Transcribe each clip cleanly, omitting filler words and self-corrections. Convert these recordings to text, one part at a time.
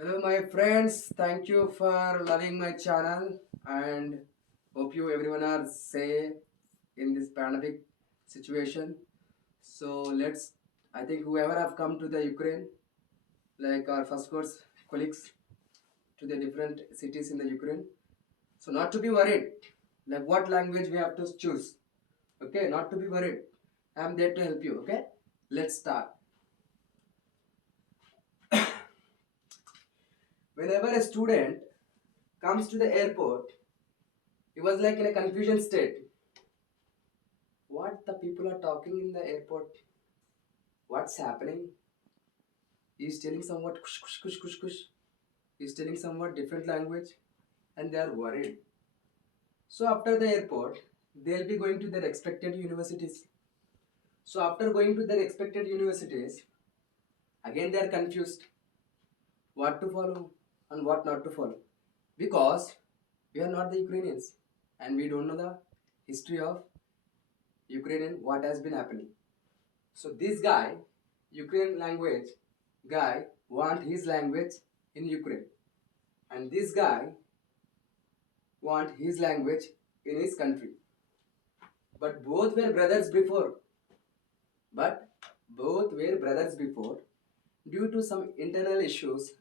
Hello, my friends. Thank you for loving my channel and hope you everyone are safe in this pandemic situation. So I think whoever have come to the Ukraine, like our first course colleagues to the different cities in the Ukraine. So not to be worried, like what language we have to choose. Okay, not to be worried. I'm there to help you. Okay, let's start. Whenever a student comes to the airport, he was like in a confusion state. What the people are talking in the airport? What's happening? He's telling somewhat kush kush kush kush kush. He's telling somewhat different language, and they are worried. So after the airport, they'll be going to their expected universities. So after going to their expected universities, again they are confused what to follow and what not to follow, because we are not the Ukrainians and we don't know the history of Ukrainian what has been happening. So this guy, Ukraine language guy, want his language in Ukraine, and this guy want his language in his country. But both were brothers before. But both were brothers before. Due to some internal issues,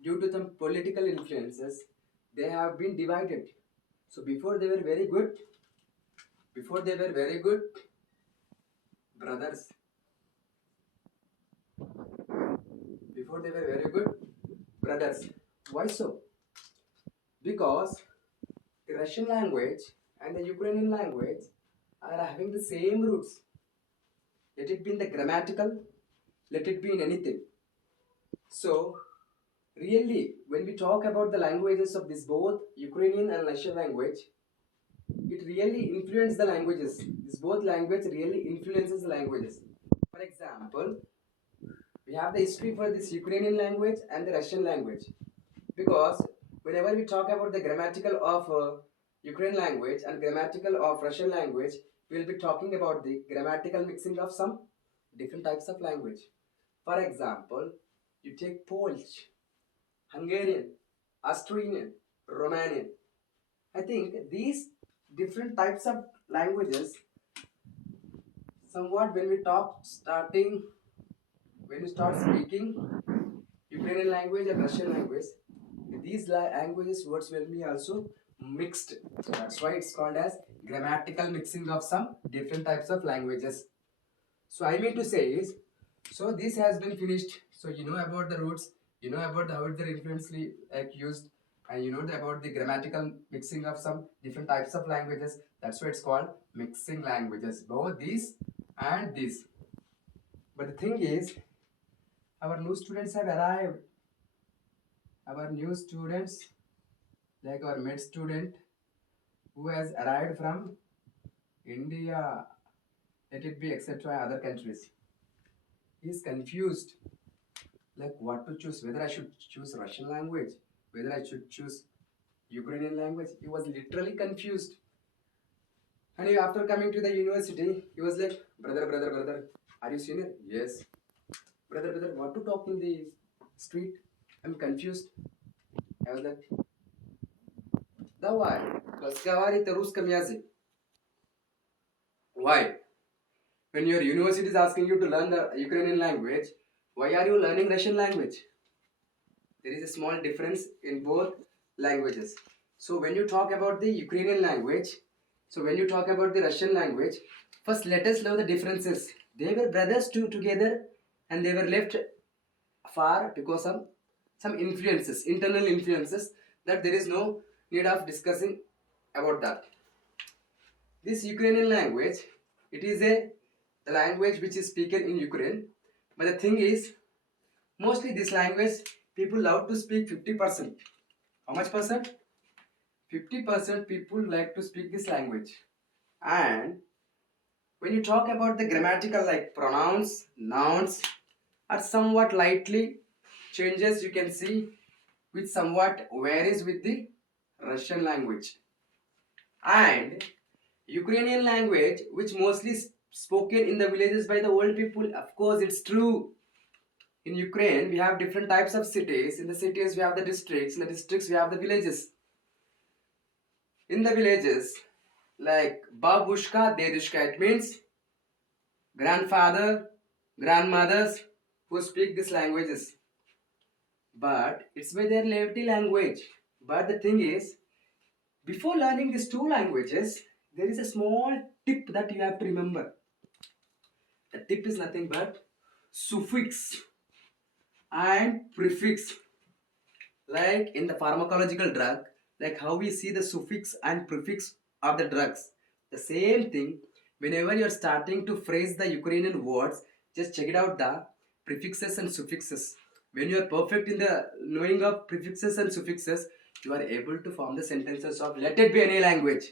due to some political influences, they have been divided. So before they were very good. Before they were very good brothers. Before they were very good brothers. Why so? Because the Russian language and the Ukrainian language are having the same roots. Let it be in the grammatical, let it be in anything. So, really, when we talk about the languages of this both Ukrainian and Russian language, it really influences the languages. This both language really influences the languages. For example, we have the history for this Ukrainian language and the Russian language, because whenever we talk about the grammatical of Ukrainian language and grammatical of Russian language, we will be talking about the grammatical mixing of some different types of language. For example, you take Polish, Hungarian, Austrian, Romanian. I think these different types of languages, somewhat when you start speaking Ukrainian language and Russian language, these languages words will be also mixed. So that's why it's called as grammatical mixing of some different types of languages. So I mean to say is, so this has been finished. So you know about the roots, you know about how they're influentially like used, and you know about the grammatical mixing of some different types of languages. That's why it's called mixing languages. Both these and this. But the thing is, our new students have arrived. Our new students, like our med student who has arrived from India, let it be etc. other countries. He is confused, like what to choose, whether I should choose Russian language, whether I should choose Ukrainian language. He was literally confused. And after coming to the university, he was like, brother, are you senior? Yes. Brother, what to talk in the street? I'm confused. I was like, давай, разговаривай на русском языке. Why? When your university is asking you to learn the Ukrainian language, why are you learning Russian language? There is a small difference in both languages. So when you talk about the Ukrainian language, so when you talk about the Russian language, first let us know the differences. They were brothers two together, and they were left far because of some influences, internal influences, that there is no need of discussing about that. This Ukrainian language, it is a language which is spoken in Ukraine. But the thing is, mostly this language people love to speak 50%. How much percent? 50% people like to speak this language. And when you talk about the grammatical like pronouns, nouns are somewhat lightly changes you can see, which somewhat varies with the Russian language. And Ukrainian language, which mostly spoken in the villages by the old people, of course it's true. In Ukraine, we have different types of cities. In the cities, we have the districts. In the districts, we have the villages. In the villages, like babushka, dedushka, it means grandfather, grandmothers who speak these languages. But it's by their native language. But the thing is, before learning these two languages, there is a small tip that you have to remember. The tip is nothing but suffix and prefix. Like in the pharmacological drug, like how we see the suffix and prefix of the drugs. The same thing, whenever you're starting to phrase the Ukrainian words, just check it out the prefixes and suffixes. When you are perfect in the knowing of prefixes and suffixes, you are able to form the sentences of let it be any language.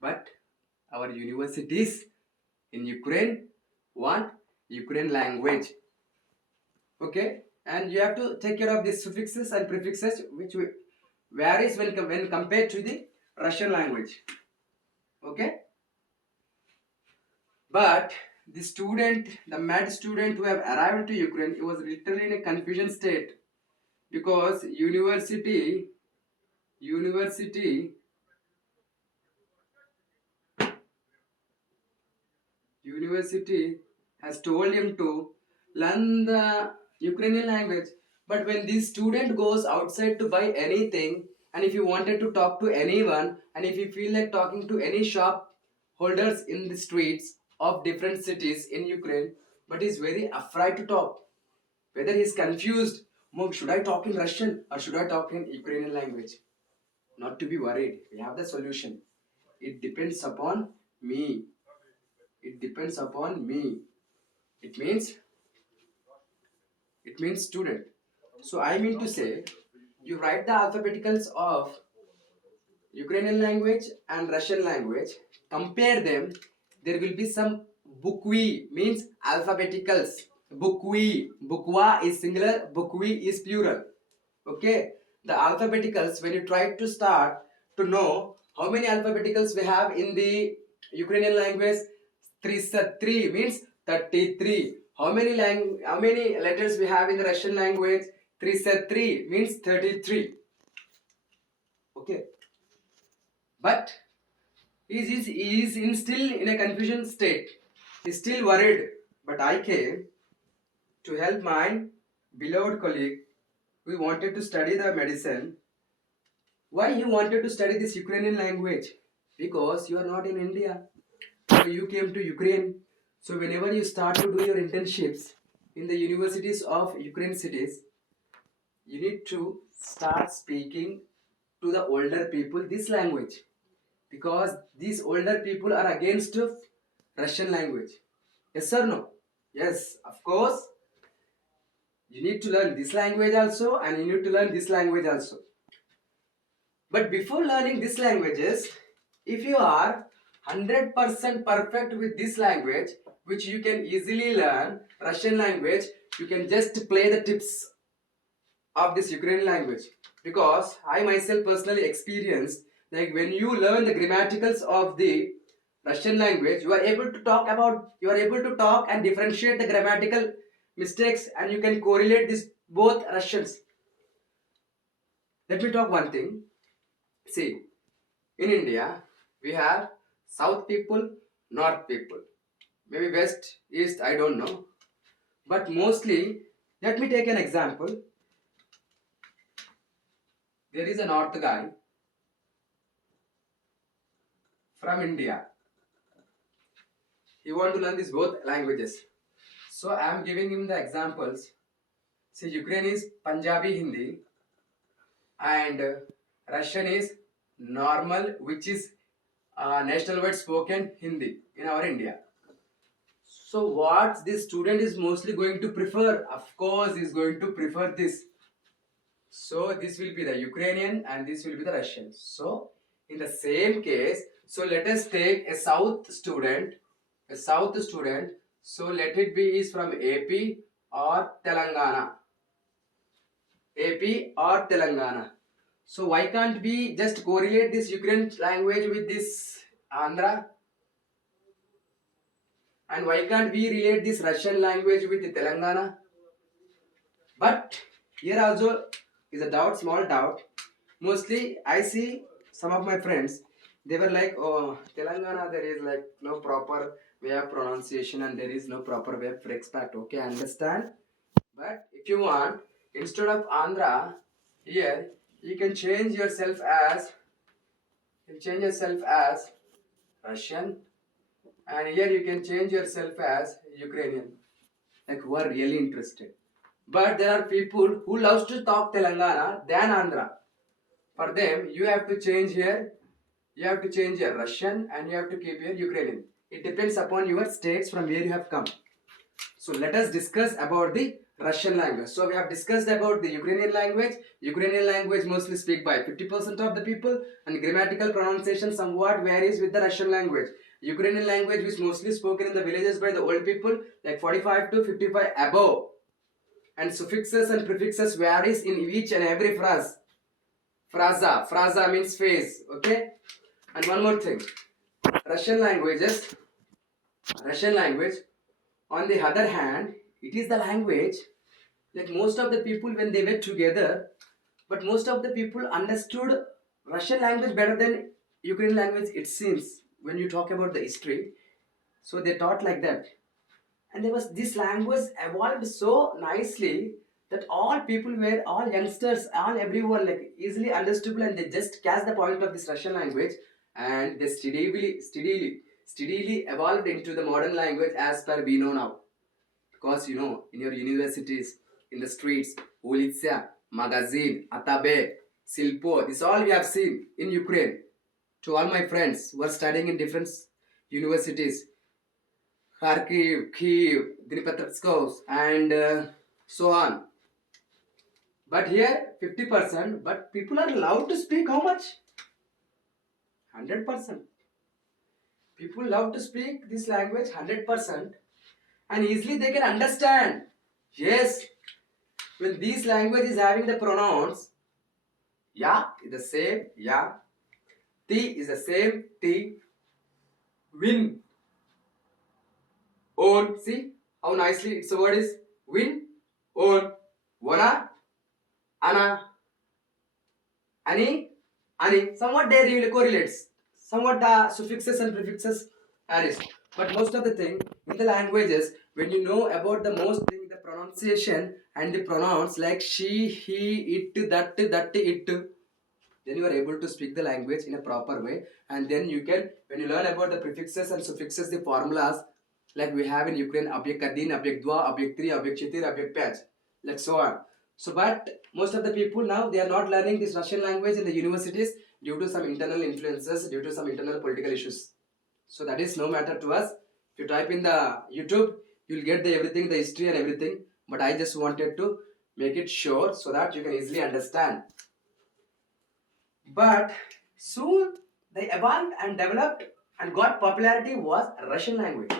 But our universities in Ukraine want Ukraine language. Okay, and you have to take care of these suffixes and prefixes which varies when compared to the Russian language. Okay, but the mad student who have arrived to Ukraine, he was literally in a confusion state because university university has told him to learn the Ukrainian language. But when this student goes outside to buy anything, and if he wanted to talk to anyone, and if he feel like talking to any shop holders in the streets of different cities in Ukraine, but he's very afraid to talk. Whether he's confused, "Mom, should I talk in Russian or should I talk in Ukrainian language?" Not to be worried. We have the solution. It depends upon me. It depends upon me. It means student. So I mean to say, you write the alphabeticals of Ukrainian language and Russian language, compare them. There will be some bukvi means alphabeticals. Bukvi, bukva is singular, bukvi is plural. Okay, the alphabeticals, when you try to start to know how many alphabeticals we have in the Ukrainian language, 3 means 33. How many letters we have in the Russian language? 3 means 33. Okay, but he is still in a confusion state. He's still worried. But I came to help my beloved colleague who wanted to study the medicine. Why he wanted to study this Ukrainian language? Because you are not in India. So you came to Ukraine. So whenever you start to do your internships in the universities of Ukraine cities, you need to start speaking to the older people this language, because these older people are against Russian language. Yes or no? Yes, of course. You need to learn this language also, and you need to learn this language also. But before learning these languages, if you are 100% perfect with this language, which you can easily learn, Russian language, you can just play the tips of this Ukrainian language. Because I myself personally experienced, like when you learn the grammaticals of the Russian language, you are able to talk and differentiate the grammatical mistakes, and you can correlate this both Russians. Let me talk one thing. See, in India, we have South people, North people. Maybe West, East, I don't know. But mostly, let me take an example. There is a North guy from India. He want to learn these both languages. So I am giving him the examples. See, Ukraine is Punjabi Hindi, and Russian is normal, which is national word spoken Hindi in our India. So what this student is mostly going to prefer? Of course, is going to prefer this. So this will be the Ukrainian and this will be the Russian. So in the same case, so let us take a South student. So let it be is from AP or Telangana. AP or Telangana. So why can't we just correlate this Ukrainian language with this Andhra? And why can't we relate this Russian language with the Telangana? But here also is a doubt, small doubt. Mostly I see some of my friends, they were like, oh, Telangana, there is like no proper way of pronunciation and there is no proper way of expat. Okay, I understand. But if you want, instead of Andhra, here you can change yourself as Russian, and here you can change yourself as Ukrainian. Like who are really interested. But there are people who loves to talk Telangana than Andhra. For them, you have to change here. You have to change your Russian and you have to keep your Ukrainian. It depends upon your states from where you have come. So let us discuss about the Russian language. So we have discussed about the Ukrainian language. Ukrainian language mostly speak by 50% of the people and grammatical pronunciation somewhat varies with the Russian language. Ukrainian language is mostly spoken in the villages by the old people like 45 to 55 above. And suffixes and prefixes varies in each and every phrase. Fraza means phase. Okay. And one more thing. Russian language on the other hand, it is the language like most of the people when they were together, but most of the people understood Russian language better than Ukrainian language, it seems, when you talk about the history. So they taught like that. And there was this language evolved so nicely that all people were all youngsters, all everyone like easily understandable, and they just catch the point of this Russian language, and they steadily evolved into the modern language as per we know now. Because you know, in your universities, in the streets, Ulitsa, Magazine, Atabe, Silpo, this all we have seen in Ukraine. To all my friends who are studying in different universities, Kharkiv, Kiev, Dnipropetrovsk, and so on. But here, 50%, but people are allowed to speak how much? 100%. People love to speak this language 100% and easily they can understand. Yes, when this language is having the pronouns, ya is the same, ya, ti is the same, ti, win, own, see how nicely its a word is win, own, wana, ana, ani, ani, somewhat they really correlates, somewhat the suffixes and prefixes are is. But most of the thing in the languages, when you know about the most thing, the pronunciation and the pronouns like she, he, it, that, it, then you are able to speak the language in a proper way. And then you can, when you learn about the prefixes and suffixes, the formulas like we have in Ukraine, abject kadin, abject dwa, abject tri, abject chitir, abject pach, like so on. So, but most of the people now they are not learning this Russian language in the universities due to some internal influences, due to some internal political issues. So that is no matter to us. If you type in the YouTube, you'll get the everything, the history and everything. But I just wanted to make it sure so that you can easily understand. But soon they evolved and developed and got popularity was Russian language.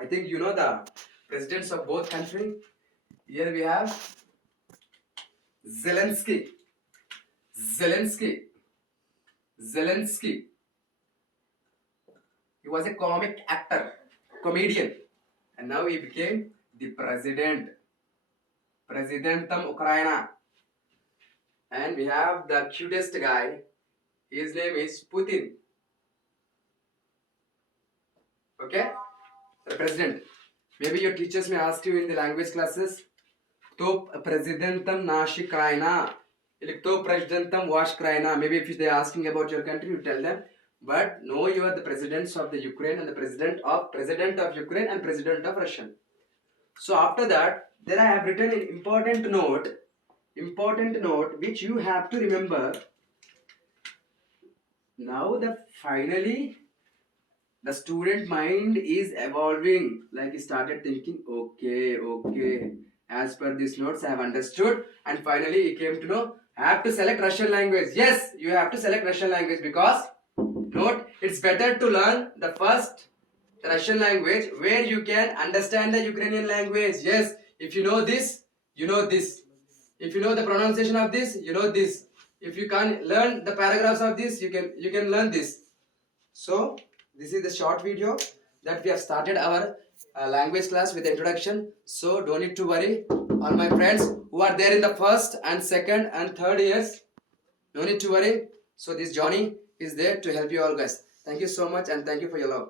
I think you know the presidents of both countries. Here we have Zelensky. He was a comic actor, comedian, and now he became the president. Presidentum Ukraina. And we have the cutest guy. His name is Putin. Okay? The president. Maybe your teachers may ask you in the language classes. To presidentum nashi kraina. To presidentum wash kraina. Maybe if they are asking about your country, you tell them. But no, you are the presidents of the Ukraine and the president of Ukraine and president of Russia. So after that, there I have written an important note which you have to remember. Now the finally the student mind is evolving, like he started thinking, okay, as per these notes I have understood, and finally he came to know I have to select Russian language. Yes, you have to select Russian language because note, it's better to learn the first Russian language where you can understand the Ukrainian language. Yes, if you know this, you know this. If you know the pronunciation of this, you know this. If you can learn the paragraphs of this, you can learn this. So this is the short video that we have started our language class with introduction. So don't need to worry. All my friends who are there in the first and second and third years, no need to worry. So this Johnny is there to help you all guys. Thank you so much and thank you for your love.